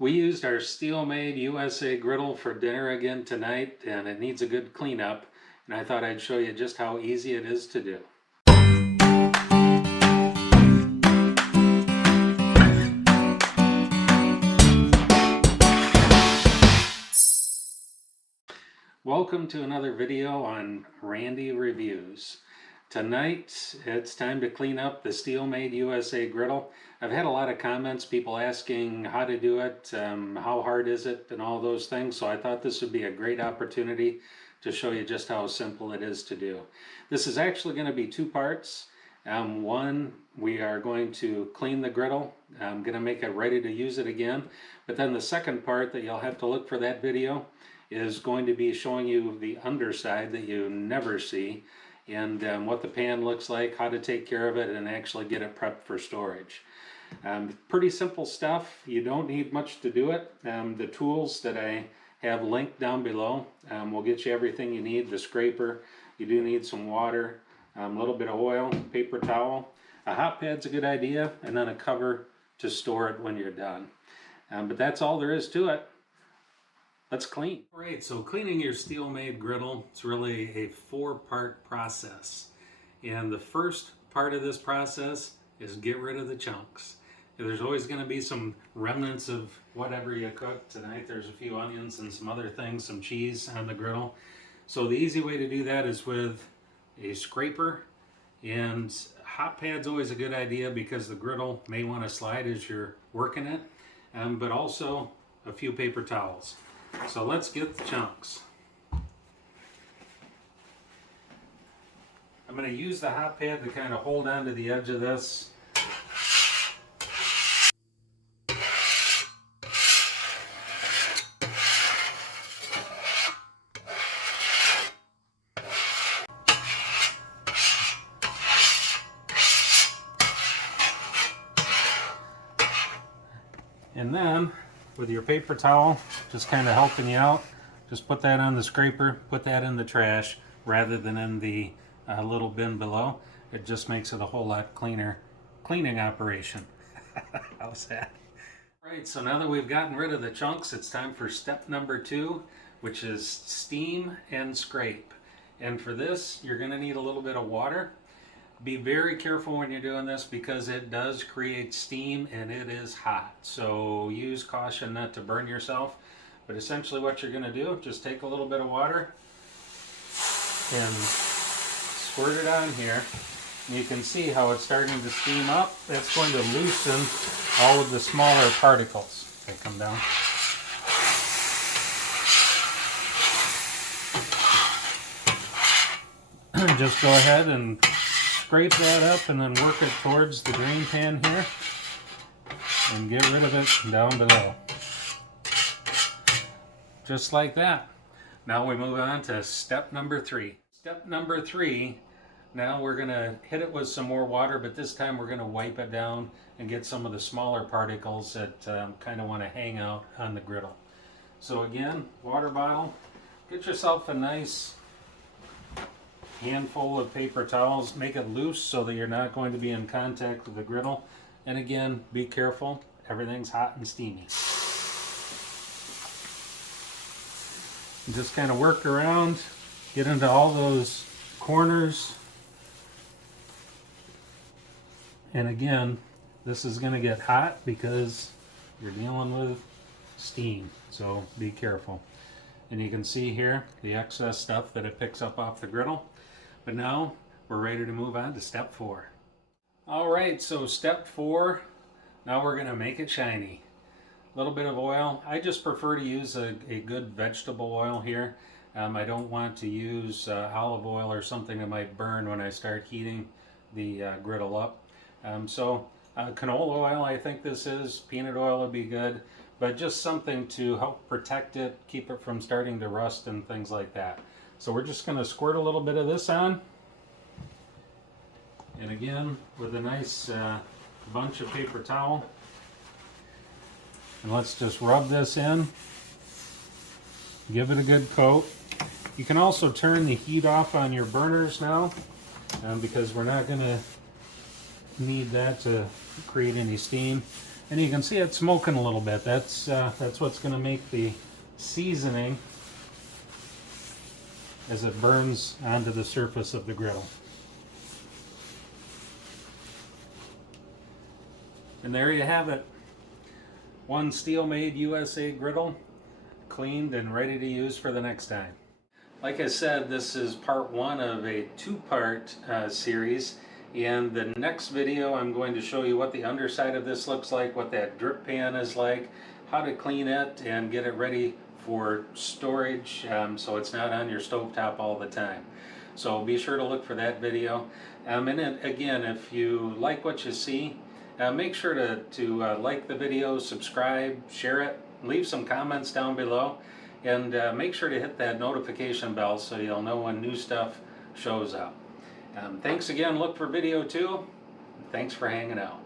We used our Steelmade USA Griddle for dinner again tonight, and it needs a good cleanup, and I thought I'd show you just how easy it is to do. Welcome to another video on Randy Reviews. Tonight it's time to clean up the Steelmade USA Griddle. I've had a lot of comments, people asking how to do it, how hard is it, and all those things, so I thought this would be a great opportunity to show you just how simple it is to do. This is actually going to be two parts. One, we are going to clean the griddle. I'm going to make it ready to use it again, but then the second part that you'll have to look for that video is going to be showing you the underside that you never see, and what the pan looks like, how to take care of it, and actually get it prepped for storage. Pretty simple stuff. You don't need much to do it. The tools that I have linked down below will get you everything you need. The scraper, you do need some water, a little bit of oil, paper towel. A hot pad's a good idea, and then a cover to store it when you're done. But that's all there is to it. Let's clean. All right, so cleaning your Steelmade griddle, it's really a four-part process. And the first part of this process is get rid of the chunks. There's always going to be some remnants of whatever you cooked. Tonight there's a few onions and some other things, some cheese on the griddle. So the easy way to do that is with a scraper, and hot pad's always a good idea because the griddle may want to slide as you're working it, but also a few paper towels. So let's get the chunks. I'm going to use the hot pad to kind of hold on to the edge of this. And then with your paper towel, just kind of helping you out, just put that on the scraper, put that in the trash rather than in the little bin below. It just makes it a whole lot cleaner cleaning operation. How's that? All right, so now that we've gotten rid of the chunks, it's time for step number 2, which is steam and scrape. And for this, you're going to need a little bit of water. Be very careful when you're doing this because it does create steam and it is hot. So use caution not to burn yourself. But essentially what you're going to do, just take a little bit of water and squirt it on here. And you can see how it's starting to steam up. That's going to loosen all of the smaller particles. They come down. Just go ahead and scrape that up and then work it towards the drain pan here and get rid of it down below. Just like that. Now we move on to step number 3. Step number 3, now we're going to hit it with some more water, but this time we're going to wipe it down and get some of the smaller particles that kind of want to hang out on the griddle. So again, water bottle, get yourself a nice handful of paper towels, make it loose so that you're not going to be in contact with the griddle. And again, be careful, everything's hot and steamy. And just kind of work around, get into all those corners. And again, this is going to get hot because you're dealing with steam, so be careful. And you can see here the excess stuff that it picks up off the griddle. But now we're ready to move on to step 4. All right, so step 4, now we're going to make it shiny. A little bit of oil. I just prefer to use a good vegetable oil here. I don't want to use olive oil or something that might burn when I start heating the griddle up. Canola oil, I think this is. Peanut oil would be good, but just something to help protect it, keep it from starting to rust and things like that. So we're just going to squirt a little bit of this on. And again, with a nice bunch of paper towel. And let's just rub this in. Give it a good coat. You can also turn the heat off on your burners now because we're not going to need that to create any steam. And you can see it smoking a little bit. That's what's going to make the seasoning as it burns onto the surface of the griddle. And there you have it. One Steelmade USA griddle, cleaned and ready to use for the next time. Like I said, this is part one of a two-part series. In the next video, I'm going to show you what the underside of this looks like, what that drip pan is like, how to clean it and get it ready for storage so it's not on your stovetop all the time. So be sure to look for that video. And then again, if you like what you see, make sure to like the video, subscribe, share it, leave some comments down below, and make sure to hit that notification bell so you'll know when new stuff shows up. Thanks again. Look for video 2. Thanks for hanging out.